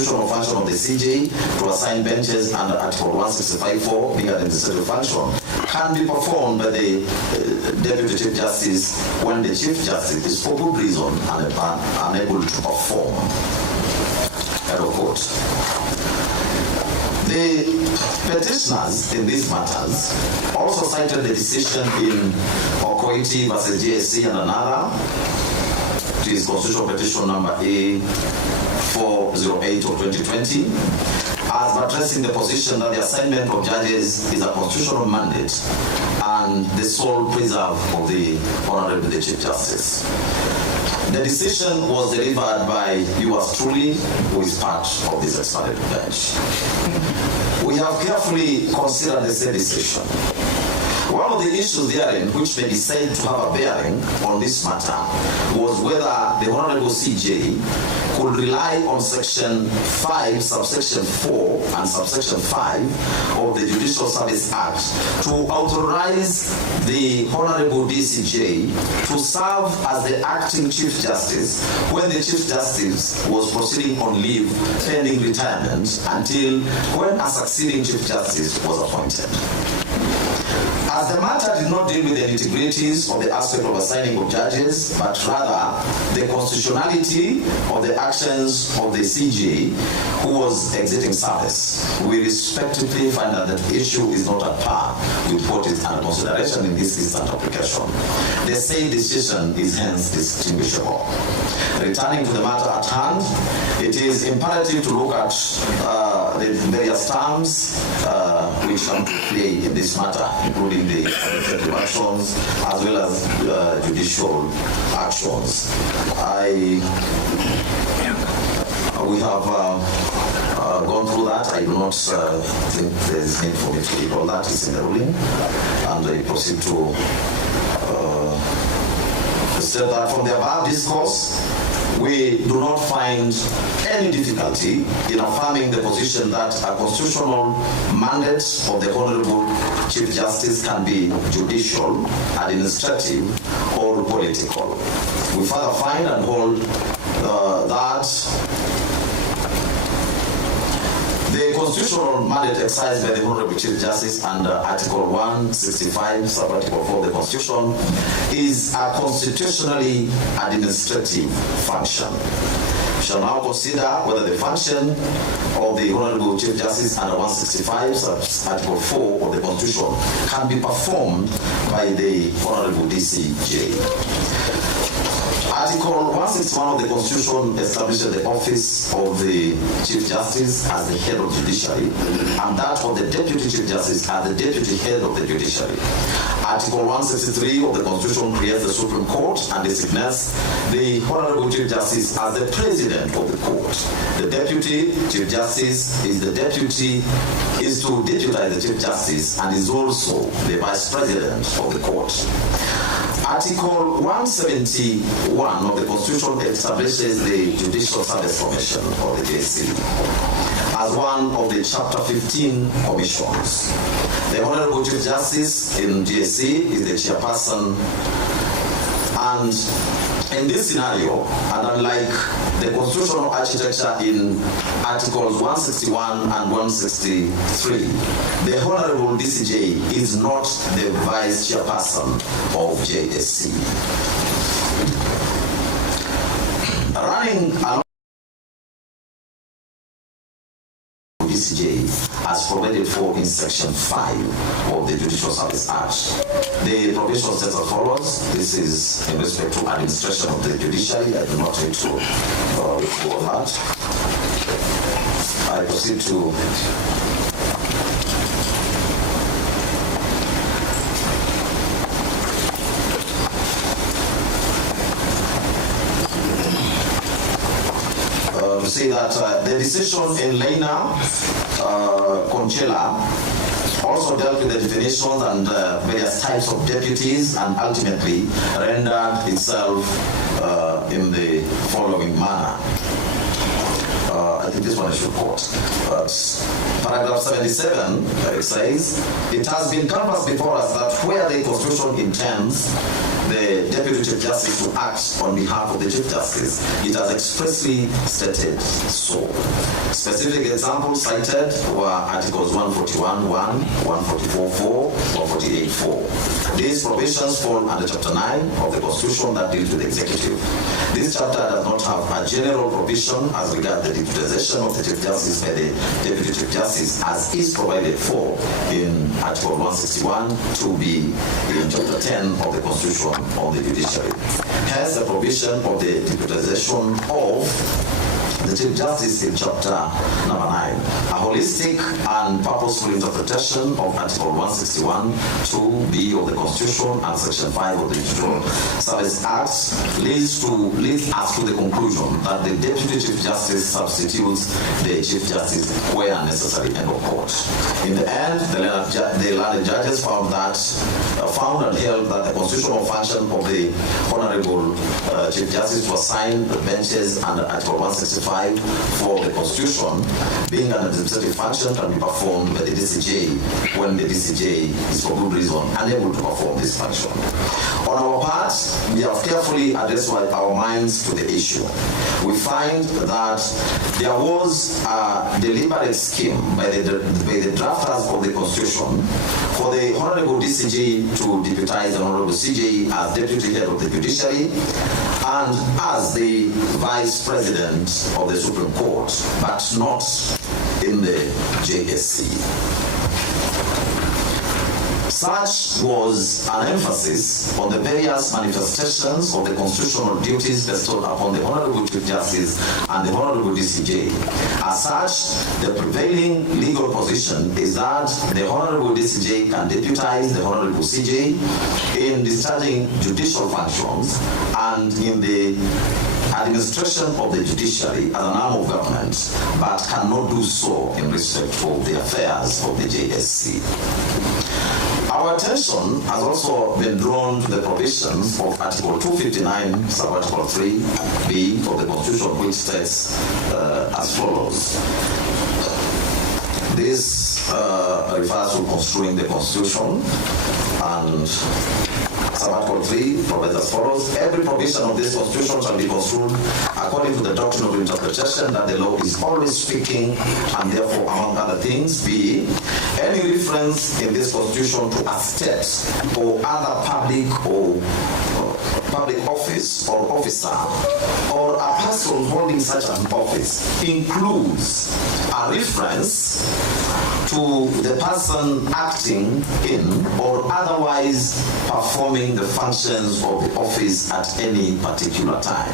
constitutional function of the CJ to assign benches under Article 165(4), being administrative function, can be performed by the Deputy Chief Justice when the Chief Justice is for good reason unable to perform. End of quote. The petitioners in these matters also cited the decision in Okoiti versus GSC and another, which is Constitutional Petition number A408 of 2020, as addressing the position that the assignment of judges is a constitutional mandate and the sole preserve of the Honorable Chief Justice. The decision was delivered by yours truly, who is part of this expanded bench. We have carefully considered the said decision. One of the issues therein, which may be said to have a bearing on this matter, was whether the Honorable CJ could rely on Section 5, Subsection 4 and Subsection 5 of the Judicial Service Act to authorize the Honorable DCJ to serve as the acting Chief Justice when the Chief Justice was proceeding on leave pending retirement until when a succeeding Chief Justice was appointed. As the matter did not deal with the nitty-gritties of the aspect of assigning of judges, but rather the constitutionality of the actions of the CJ who was exiting service, we respectively find that the issue is not at par with what is under consideration in this instant application. The said decision is hence distinguishable. Returning to the matter at hand, it is imperative to look at the various terms which come to play in this matter, including the administrative actions as well as judicial actions. We have gone through that. I do not think there is need for me to read all that. It's in the ruling, and I proceed to state that from the above discourse, we do not find any difficulty in affirming the position that a constitutional mandate of the Honorable Chief Justice can be judicial, administrative, or political. We further find and hold that the constitutional mandate exercised by the Honorable Chief Justice under Article 165, sub-article 4 of the Constitution, is a constitutionally administrative function. We shall now consider whether the function of the Honorable Chief Justice under 165, sub-article 4 of the Constitution can be performed by the Honorable DCJ. Article 161 of the Constitution establishes the office of the Chief Justice as the head of judiciary, and that of the Deputy Chief Justice as the Deputy Head of the Judiciary. Article 163 of the Constitution creates the Supreme Court and designates the Honorable Chief Justice as the President of the Court. The Deputy Chief Justice is to deputize the Chief Justice and is also the Vice President of the Court. Article 171 of the Constitution establishes the Judicial Service Commission, or the JSC, as one of the Chapter 15 commissions. The Honorable Chief Justice in JSC is the chairperson, and in this scenario, and unlike the constitutional architecture in Articles 161 and 163, the Honorable DCJ is not the Vice Chairperson of JSC. Running along DCJ as provided for in Section 5 of the Judicial Service Act. The provision says as follows. This is in respect to administration of the judiciary. I do not need to go over that. I proceed to say that the decision in Lena Conchela also dealt with the definitions and various types of deputies, and ultimately rendered itself in the following manner. I think this one I should quote. Paragraph 77, it says, it has been canvassed before us that where the Constitution intends the Deputy Chief Justice to act on behalf of the Chief Justice, it has expressly stated so. Specific examples cited were Articles 141.1, 144.4, 148.4. These provisions fall under Chapter 9 of the Constitution that deals with the executive. This chapter does not have a general provision as regards the deputization of the Chief Justice by the Deputy Chief Justice as is provided for in Article 161 2b in Chapter 10 of the Constitution on the Judiciary. Hence, the provision of the deputization of the Chief Justice in Chapter number 9. A holistic and purposeful interpretation of Article 161 2b of the Constitution and Section 5 of the Judicial Service Act leads us to the conclusion that the Deputy Chief Justice substitutes the Chief Justice where necessary. End of quote. In the end, the learned judges found and held that the constitutional function of the Honorable Chief Justice to assign the benches under Article 165 for the Constitution, being an administrative function, can be performed by the DCJ when the DCJ is for good reason unable to perform this function. On our part, we have carefully addressed our minds to the issue. We find that there was a deliberate scheme by the drafters of the Constitution for the Honorable DCJ to deputize the Honorable CJ as Deputy Head of the Judiciary and as the Vice President of the Supreme Court, but not in the JSC. Such was an emphasis on the various manifestations of the constitutional duties bestowed upon the Honorable Chief Justice and the Honorable DCJ. As such, the prevailing legal position is that the Honorable DCJ can deputize the Honorable CJ in discharging judicial functions and in the administration of the judiciary as an arm of government, but cannot do so in respect of the affairs of the JSC. Our attention has also been drawn to the provisions of Article 259, Subarticle 3b of the Constitution, which states as follows. This refers to construing the Constitution, and Subarticle 3 provides as follows. Every provision of this Constitution shall be construed according to the doctrine of interpretation that the law is always speaking, and therefore, among other things, b. any reference in this Constitution to a state or other public office or officer or a person holding such an office includes a reference to the person acting in or otherwise performing the functions of the office at any particular time.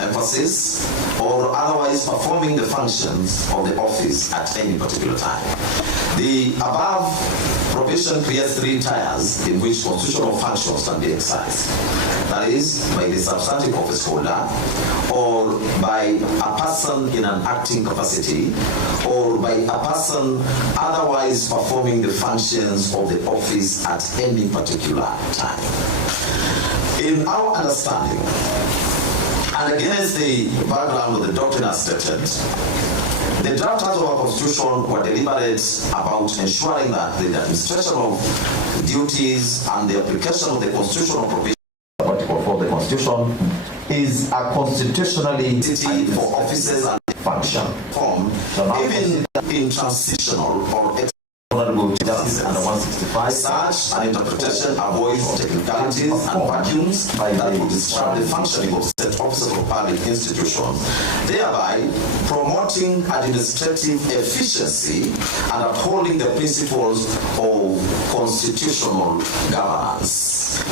Emphasis, or otherwise performing the functions of the office at any particular time. The above provision creates three tiers in which constitutional functions can be exercised. That is, by the substantive office holder, or by a person in an acting capacity, or by a person otherwise performing the functions of the office at any particular time. In our understanding, and against the background of the doctrine as stated, the drafters of our Constitution were deliberate about ensuring that the administration of duties and the application of the constitutional provision for the Constitution is a constitutionally for offices and function form, even in transitional or Honorable Justice under 165, such an interpretation avoids technicalities and vacuums that would disrupt the functioning of state officers of public institutions, thereby promoting administrative efficiency and upholding the principles of constitutional governance.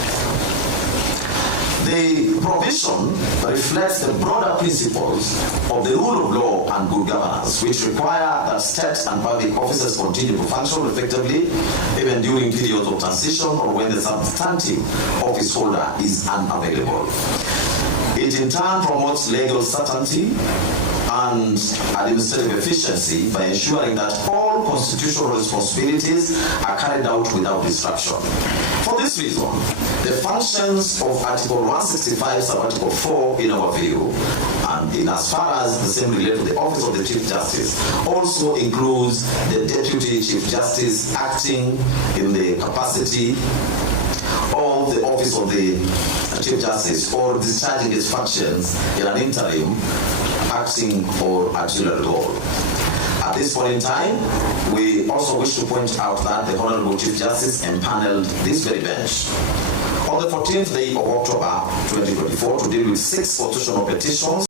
The provision reflects the broader principles of the rule of law and good governance, which require that state and public officers continue to function effectively even during periods of transition or when the substantive office holder is unavailable. It in turn promotes legal certainty and administrative efficiency by ensuring that all constitutional responsibilities are carried out without disruption. For this reason, the functions of Article 165, Subarticle 4, in our view, and in as far as the same relate to the office of the Chief Justice, also includes the Deputy Chief Justice acting in the capacity of the office of the Chief Justice or discharging his functions in an interim acting or auxiliary role. At this point in time, we also wish to point out that the Honorable Chief Justice empaneled this very bench on the 14th day of October 2024 to deal with 6 constitutional petitions